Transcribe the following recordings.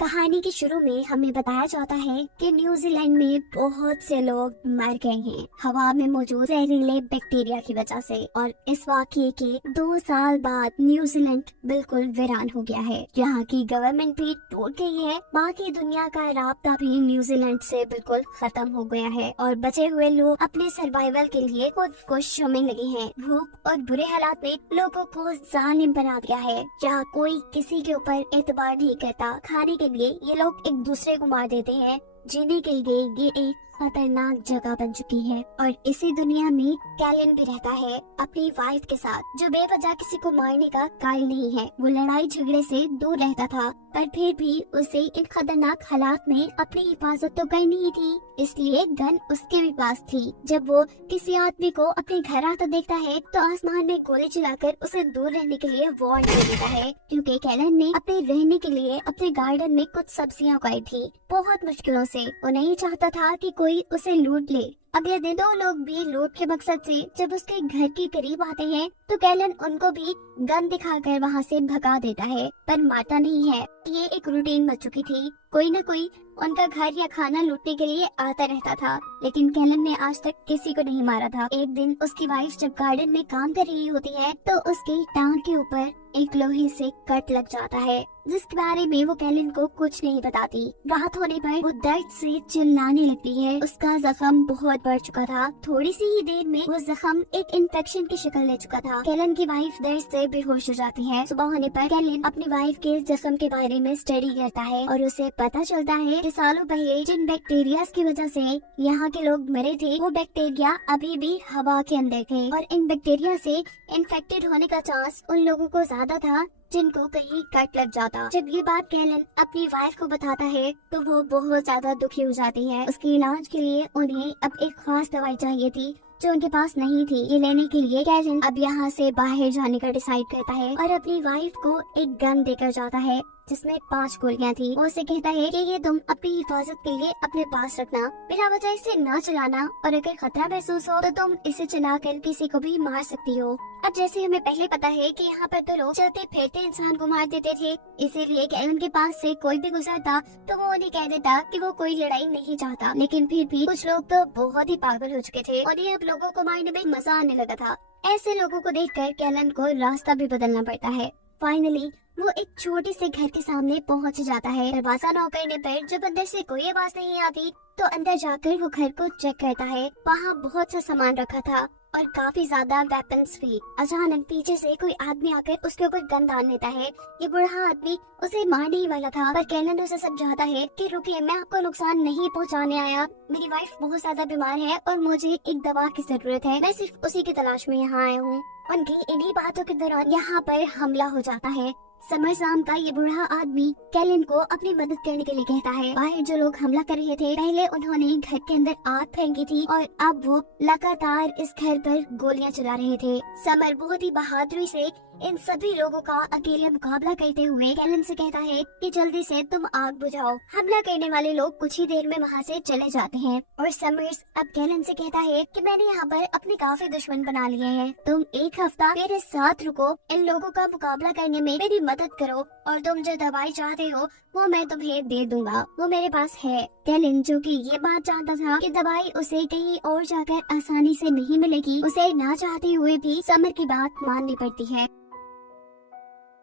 कहानी के शुरू में हमें बताया जाता है कि न्यूजीलैंड में बहुत से लोग मर गए हैं हवा में मौजूद जहरीले बैक्टीरिया की वजह से। और इस वाकये के 2 साल बाद न्यूजीलैंड बिल्कुल वीरान हो गया है। यहाँ की गवर्नमेंट भी टूट गई है, बाकी दुनिया का राब्ता भी न्यूजीलैंड से बिल्कुल खत्म हो गया है और बचे हुए लोग अपने सर्वाइवल के लिए खुद कोशिशों में लगे हैं। भूख और बुरे हालात ने लोगों को जालिम बना दिया है। यहाँ कोई किसी के ऊपर एतबार नहीं करता। खाने के लिए ये लोग एक दूसरे को मार देते हैं। जीने के लिए ये एक खतरनाक जगह बन चुकी है। और इसी दुनिया में कैलन भी रहता है अपनी वाइफ के साथ, जो बेवजह किसी को मारने का कायल नहीं है। वो लड़ाई झगड़े से दूर रहता था, पर फिर भी उसे इन खतरनाक हालात में अपनी हिफाजत तो करनी ही थी, इसलिए गन उसके भी पास थी। जब वो किसी आदमी को अपने घर आता देखता है तो आसमान में गोली चलाकर उसे दूर रहने के लिए वार्न कर देता है, क्योंकि कैलन ने अपने रहने के लिए अपने गार्डन में कुछ सब्जियां उगाई थी बहुत मुश्किलों से। वो नहीं चाहता था कि कोई उसे लूट ले। अगले दिन 2 लोग भी लूट के मकसद से जब उसके घर के करीब आते हैं तो कैलन उनको भी गन दिखाकर वहाँ से भगा देता है, पर मारता नहीं है। ये एक रूटीन बन चुकी थी, कोई न कोई उनका घर या खाना लूटने के लिए आता रहता था, लेकिन कैलन ने आज तक किसी को नहीं मारा था। एक दिन उसकी वाइफ जब गार्डन में काम कर रही होती है तो उसकी टांग के ऊपर एक लोहे से कट लग जाता है, जिसके बारे में वो कैलन को कुछ नहीं बताती। रात होने पर वो दर्द से चिल्लाने लगती है। उसका जख्म बहुत बढ़ चुका था। थोड़ी सी ही देर में वो जख्म एक इन्फेक्शन की शक्ल ले चुका था। कैलन की वाइफ दर्द से बेहोश हो जाती है। सुबह होने पर कैलन अपनी वाइफ के जख्म के बारे में स्टडी करता है और उसे पता चलता है कि सालों पहले जिन बैक्टीरिया की वजह से यहाँ के लोग मरे थे, वो बैक्टीरिया अभी भी हवा के अंदर थे और इन बैक्टीरिया से इन्फेक्टेड होने का चांस उन लोगों को ज्यादा था जिनको कहीं कट लग जाता। जब ये बात कैलन अपनी वाइफ को बताता है तो वो बहुत ज्यादा दुखी हो जाती है। उसके इलाज के लिए उन्हें अब एक खास दवाई चाहिए थी जो उनके पास नहीं थी। ये लेने के लिए कैलन अब यहाँ से बाहर जाने का डिसाइड करता है और अपनी वाइफ को एक गन देकर जाता है जिसमें 5 गोलियां थी। वो उसे कहता है कि ये तुम अपनी हिफाजत के लिए अपने पास रखना, बिना वजह इसे ना चलाना, और अगर खतरा महसूस हो तो तुम इसे चलाकर किसी को भी मार सकती हो। अब जैसे हमें पहले पता है कि यहाँ पर तो लोग चलते फिरते इंसान को मार देते थे, इसीलिए कैलन के पास से कोई भी गुजरता तो वो उन्हें कह देता कि वो कोई लड़ाई नहीं चाहता। लेकिन फिर भी कुछ लोग तो बहुत ही पागल हो चुके थे और ये अब लोगों को मारने में मजा आने लगा था। ऐसे लोगों को देखकर कैलन को रास्ता भी बदलना पड़ता है। फाइनली वो एक छोटे से घर के सामने पहुंच जाता है। दरवाजा नॉक करने पर जब अंदर से कोई आवाज नहीं आती तो अंदर जाकर वो घर को चेक करता है। वहाँ बहुत सा सामान रखा था और काफी ज्यादा वेपन्स भी। अचानक पीछे से कोई आदमी आकर उसके ऊपर गन दान लेता है। ये बूढ़ा आदमी उसे मारने ही वाला था, पर कैलन उसे समझाता है कि रुकिए, मैं आपको नुकसान नहीं पहुंचाने आया। मेरी वाइफ बहुत ज्यादा बीमार है और मुझे एक दवा की जरूरत है, मैं सिर्फ उसी की तलाश में यहाँ आया हूँ। उनकी इन्हीं बातों के दौरान यहाँ पर हमला हो जाता है। समर शाम का ये बूढ़ा आदमी कैलन को अपनी मदद करने के लिए कहता है। बाहर जो लोग हमला कर रहे थे, पहले उन्होंने घर के अंदर आग फेंकी थी और अब वो लगातार इस घर पर गोलियां चला रहे थे। समर बहुत ही बहादुरी से इन सभी लोगों का अकेले मुकाबला करते हुए कैलन से कहता है कि जल्दी से तुम आग बुझाओ। हमला करने वाले लोग कुछ ही देर में वहाँ से चले जाते हैं और समर्स अब कैलन से कहता है कि मैंने यहाँ पर अपने काफी दुश्मन बना लिए हैं, तुम एक हफ्ता मेरे साथ रुको, इन लोगों का मुकाबला करने में मेरी मदद करो और तुम जो दवाई चाहते हो वो मैं तुम्हें दे दूंगा, वो मेरे पास है। कैलन, जो कि ये बात जानता था कि दवाई उसे कहीं और जाकर आसानी से नहीं मिलेगी, उसे ना चाहते हुए भी समर की बात माननी पड़ती है।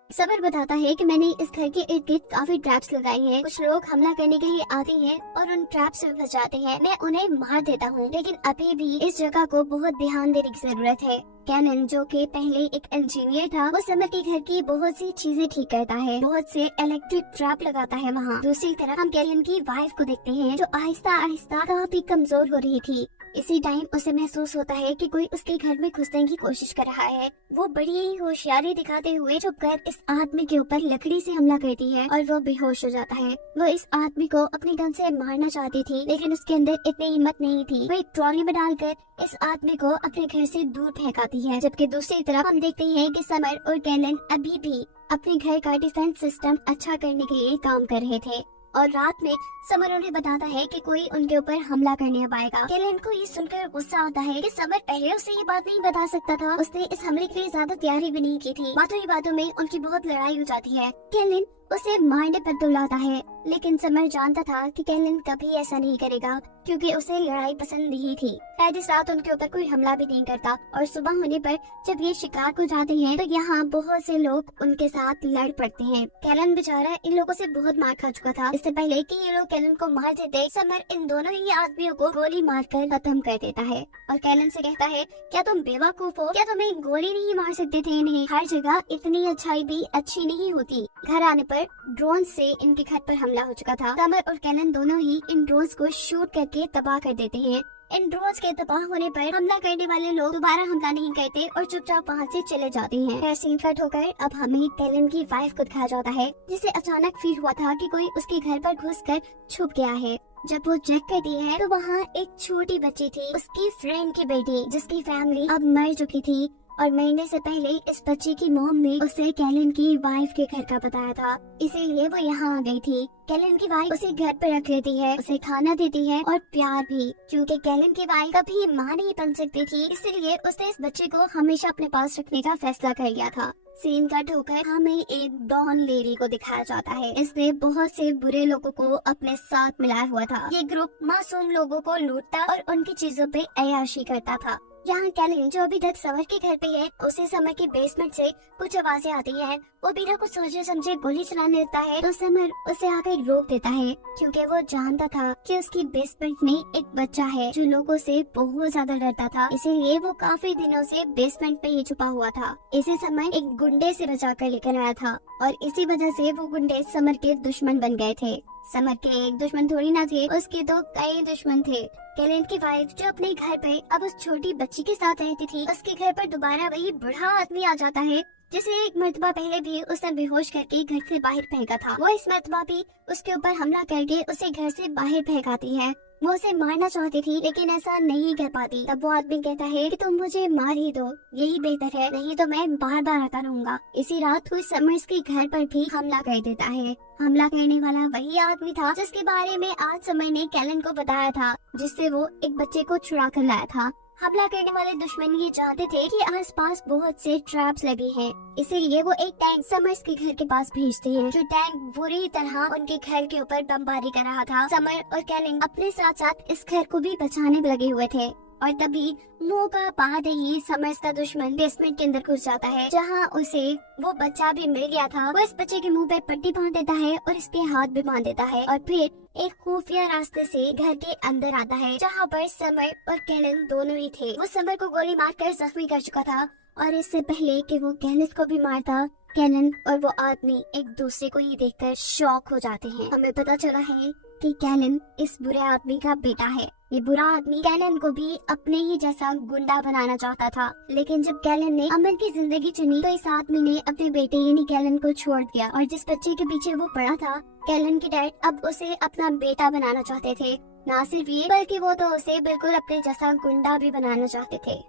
समर बताता है कि मैंने इस घर के इर्द गिर्द काफी ट्रैप्स लगाई हैं। कुछ लोग हमला करने के लिए आते हैं और उन ट्रैप्स से फंस जाते हैं। मैं उन्हें मार देता हूँ, लेकिन अभी भी इस जगह को बहुत ध्यान देने की जरूरत है। कैलन, जो कि पहले एक इंजीनियर था, वो समर के घर की बहुत सी चीजें ठीक करता है, बहुत से इलेक्ट्रिक ट्रैप लगाता है वहाँ। दूसरी तरफ हम कैलन की वाइफ को देखते हैं जो आहिस्ता आहिस्ता काफी कमजोर हो रही थी। इसी टाइम उसे महसूस होता है कि कोई उसके घर में घुसने की कोशिश कर रहा है। वो बड़ी ही होशियारी दिखाते हुए छुपकर इस आदमी के ऊपर लकड़ी से हमला करती है और वो बेहोश हो जाता है। वो इस आदमी को अपनी गन से मारना चाहती थी, लेकिन उसके अंदर इतनी हिम्मत नहीं थी। वो एक ट्रॉली में डालकर इस आदमी को अपने घर से दूर फेंकाती है। जबकि दूसरी तरफ हम देखते हैं कि समर और कैलन अभी भी अपने घर का डिफेंस सिस्टम अच्छा करने के लिए काम कर रहे थे और रात में समर उन्हें बताता है कि कोई उनके ऊपर हमला करने आएगा। कैलन को ये सुनकर गुस्सा आता है कि समर पहले उसे ये बात नहीं बता सकता था, उसने इस हमले के लिए ज्यादा तैयारी भी नहीं की थी। बातों ही बातों में उनकी बहुत लड़ाई हो जाती है। कैलन उसे मारने पर बुलाता है, लेकिन समर जानता था कि कैलन कभी ऐसा नहीं करेगा क्योंकि उसे लड़ाई पसंद नहीं थी। शायद इस रात उनके ऊपर कोई हमला भी नहीं करता और सुबह होने पर जब ये शिकार को जाते हैं तो यहाँ बहुत से लोग उनके साथ लड़ पड़ते हैं। कैलन बेचारा इन लोगों से बहुत मार खा चुका था। इससे पहले कि ये लोग कैलन को मार देते, समर इन दोनों ही आदमियों को गोली मारकर खत्म कर देता है और कैलन से कहता है, क्या तुम बेवकूफ हो? क्या तुम्हें गोली नहीं मार सकते थे इन्हें? हर जगह इतनी अच्छाई भी अच्छी नहीं होती। घर आने पर ड्रोन से इनके घर पर हमला हो चुका था। समर और कैलन दोनों ही इन ड्रोन्स को शूट करके तबाह कर देते हैं। इन ड्रोन्स के तबाह होने पर हमला करने वाले लोग दोबारा हमला नहीं करते और चुपचाप वहाँ से चले जाते हैं। सीन कट होकर अब हमें कैलन की वाइफ को दिखाया जाता है, जिसे अचानक फील हुआ था कि कोई उसके घर पर घुसकर छुप गया है। जब वो चेक करती है तो वहाँ एक छोटी बच्ची थी, उसकी फ्रेंड की बेटी, जिसकी फैमिली अब मर चुकी थी और मरने से पहले इस बच्ची की मॉम ने उसे कैलन की वाइफ के घर का बताया था, इसीलिए वो यहाँ आ गई थी। कैलन की वाइफ उसे घर पर रख लेती है, उसे खाना देती है और प्यार भी, क्योंकि कैलन की वाइफ कभी माँ नहीं बन सकती थी, इसलिए उसने इस बच्चे को हमेशा अपने पास रखने का फैसला कर लिया था। सीन कट होकर हमें एक डॉन लेडी को दिखाया जाता है। इसने बहुत से बुरे लोगों को अपने साथ मिलाया हुआ था। ये ग्रुप मासूम लोगों को लूटता और उनकी चीजों पे अय्याशी करता था। यहाँ कैलन जो अभी तक समर के घर पे है, उसे समर के बेसमेंट से कुछ आवाजें आती हैं। वो बिना कुछ सोचे समझे गोली चलाने लगता है तो समर उसे आकर रोक देता है, क्योंकि वो जानता था कि उसकी बेसमेंट में एक बच्चा है जो लोगों से बहुत ज्यादा डरता था, इसीलिए वो काफी दिनों से बेसमेंट में ही छुपा हुआ था। इसी समय एक गुंडे से बचाकर लेकर आया था और इसी वजह से वो गुंडे समर के दुश्मन बन गए थे। समर के एक दुश्मन थोड़ी ना थे, उसके तो कई दुश्मन थे। कैलन की वाइफ जो अपने घर पे अब उस छोटी बच्ची के साथ रहती थी, उसके घर पर दोबारा वही बूढ़ा आदमी आ जाता है, जिसे एक मर्तबा पहले भी उसने बेहोश करके घर से बाहर फेंका था। वो इस मर्तबा भी उसके ऊपर हमला करके उसे घर से बाहर फेंकाती है। वो उसे मारना चाहती थी लेकिन ऐसा नहीं कर पाती। तब वो आदमी कहता है कि तुम मुझे मार ही दो, यही बेहतर है, नहीं तो मैं बार बार आता रहूंगा। इसी रात वो समर्स के घर पर भी हमला कर देता है। हमला करने वाला वही आदमी था जिसके बारे में आज समर ने कैलन को बताया था, जिससे वो एक बच्चे को छुड़ा कर लाया था। हमला करने वाले दुश्मन ये जानते थे कि आसपास बहुत से ट्रैप्स लगे हैं, इसीलिए वो एक टैंक समर्स के घर के पास भेजते हैं, जो टैंक बुरी तरह उनके घर के ऊपर बमबारी कर रहा था। समर और कैलन अपने साथ साथ इस घर को भी बचाने में लगे हुए थे और तभी मौका पाते ही समर्स का दुश्मन बेसमेंट के अंदर घुस जाता है, जहाँ उसे वो बच्चा भी मिल गया था। वो इस बच्चे के मुंह पे पट्टी बांध देता है और इसके हाथ भी बांध देता है और फिर एक खुफिया रास्ते से घर के अंदर आता है, जहाँ पर समर और कैलन दोनों ही थे। वो समर को गोली मारकर जख्मी कर चुका था और इससे पहले कि वो कैलन को भी मारता, कैलन और वो आदमी एक दूसरे को ही देखकर शॉक हो जाते हैं। हमें पता चला है कि कैलन इस बुरे आदमी का बेटा है। ये बुरा आदमी कैलन को भी अपने ही जैसा गुंडा बनाना चाहता था, लेकिन जब कैलन ने अमन की जिंदगी चुनी तो इस आदमी ने अपने बेटे यानी कैलन को छोड़ दिया और जिस बच्चे के पीछे वो पड़ा था, कैलन के डैड अब उसे अपना बेटा बनाना चाहते थे। न सिर्फ ये बल्कि वो तो उसे बिल्कुल अपने जैसा गुंडा भी बनाना चाहते थे।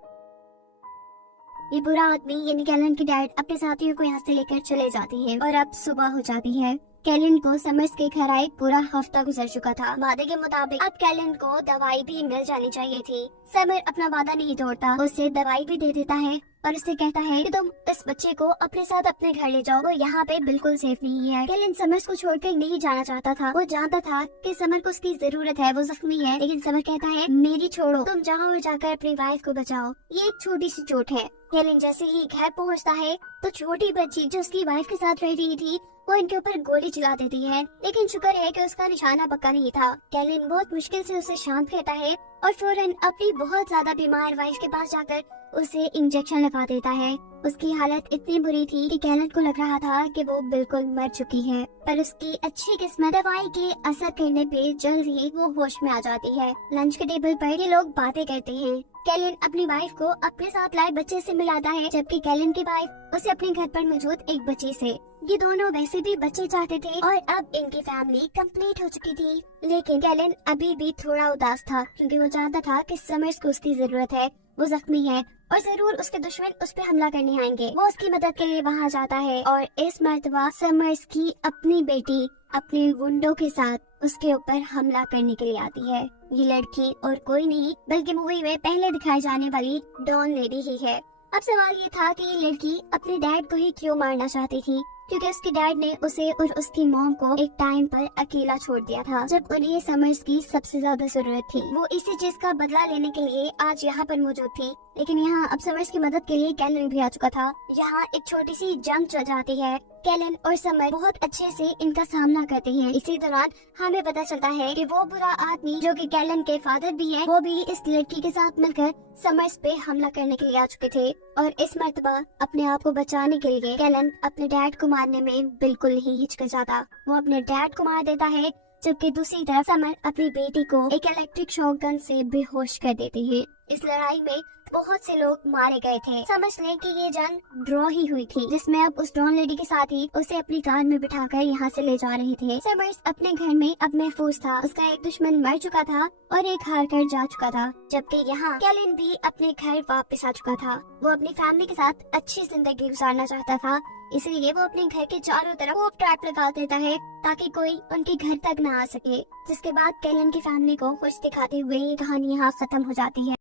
ये बुरा आदमी यानी कैलन के डैड अपने साथियों को यहाँ से लेकर चले जाते हैं और अब सुबह हो जाती है। कैलन को समर्स के घर आए पूरा हफ्ता गुजर चुका था। वादे के मुताबिक अब कैलन को दवाई भी मिल जानी चाहिए थी। समर अपना वादा नहीं तोड़ता, उसे दवाई भी दे देता है और उससे कहता है कि तुम इस बच्चे को अपने साथ अपने घर ले जाओ, वो यहाँ पे बिल्कुल सेफ नहीं है। कैलन समर्स को छोड़कर नहीं जाना चाहता था। वो जानता था कि समर को उसकी जरूरत है, वो जख्मी है, लेकिन समर कहता है मेरी छोड़ो, तुम जाओ और जाकर अपनी वाइफ को बचाओ, ये एक छोटी सी चोट है। कैलन जैसे ही घर पहुँचता है तो छोटी बच्ची जो उसकी वाइफ के साथ रह रही थी वो इनके ऊपर गोली चला देती है, लेकिन शुक्र है कि उसका निशाना पक्का नहीं था। कैलन बहुत मुश्किल से उसे शांत करता है और फौरन अपनी बहुत ज्यादा बीमार वाइफ के पास जाकर उसे इंजेक्शन लगा देता है। उसकी हालत इतनी बुरी थी कि कैलन को लग रहा था कि वो बिल्कुल मर चुकी है, पर उसकी अच्छी किस्मत दवाई के असर करने पे जल्द ही वो होश में आ जाती है। लंच के टेबल पर ये लोग बातें करते हैं। कैलन अपनी वाइफ को अपने साथ लाए बच्चे से मिलाता है, जबकि कैलन की वाइफ उसे अपने घर पर मौजूद एक बच्चे से। ये दोनों वैसे भी बच्चे चाहते थे और अब इनकी फैमिली कंप्लीट हो चुकी थी, लेकिन कैलन अभी भी थोड़ा उदास था क्योंकि वो जानता था कि समर्स को उसकी जरूरत है, वो जख्मी है और जरूर उसके दुश्मन उस पर हमला करने आएंगे। वो उसकी मदद के लिए वहाँ जाता है और इस मर्तबा समर्स की अपनी बेटी अपने गुंडों के साथ उसके ऊपर हमला करने के लिए आती है। ये लड़की और कोई नहीं बल्कि मूवी में पहले दिखाई जाने वाली डॉन लेडी ही है। अब सवाल ये था कि ये लड़की अपने डैड को ही क्यों मारना चाहती थी, क्योंकि उसके डैड ने उसे और उसकी मॉम को एक टाइम पर अकेला छोड़ दिया था जब उन्हें समर्स की सबसे ज्यादा जरूरत थी। वो इसी चीज का बदला लेने के लिए आज यहाँ पर मौजूद थी, लेकिन यहाँ अब समर्स की मदद के लिए कैलन भी आ चुका था। यहाँ एक छोटी सी जंग चल जाती है। कैलन और समर बहुत अच्छे से इनका सामना करते हैं। इसी दौरान हमें पता चलता है कि वो बुरा आदमी जो कि कैलन के फादर भी हैं, वो भी इस लड़की के साथ मिलकर समर्स पे हमला करने के लिए आ चुके थे। और इस मर्तबा अपने आप को बचाने के लिए कैलन अपने डैड को मारने में बिल्कुल नहीं हिचकिचाता। वो अपने डैड को मार देता है, जबकि दूसरी तरफ समर अपनी बेटी को एक इलेक्ट्रिक शॉक गन से बेहोश कर देती है। इस लड़ाई में बहुत से लोग मारे गए थे। समझ लें कि ये जंग ड्रॉ ही हुई थी, जिसमें अब उस ड्रोन लेडी के साथ ही उसे अपनी कार में बिठाकर यहाँ से ले जा रहे थे। समर्स अपने घर में अब महफूज था। उसका एक दुश्मन मर चुका था और एक हार कर जा चुका था, जबकि यहाँ कैलन भी अपने घर वापस आ चुका था। वो अपनी फैमिली के साथ अच्छी जिंदगी गुजारना चाहता था, इसलिए वो अपने घर के चारों तरफ वो ट्रैप लगा देता है ताकि कोई उनके घर तक न आ सके। जिसके बाद कैलन की फैमिली को खुश दिखाते हुए ये कहानी यहाँ खत्म हो जाती है।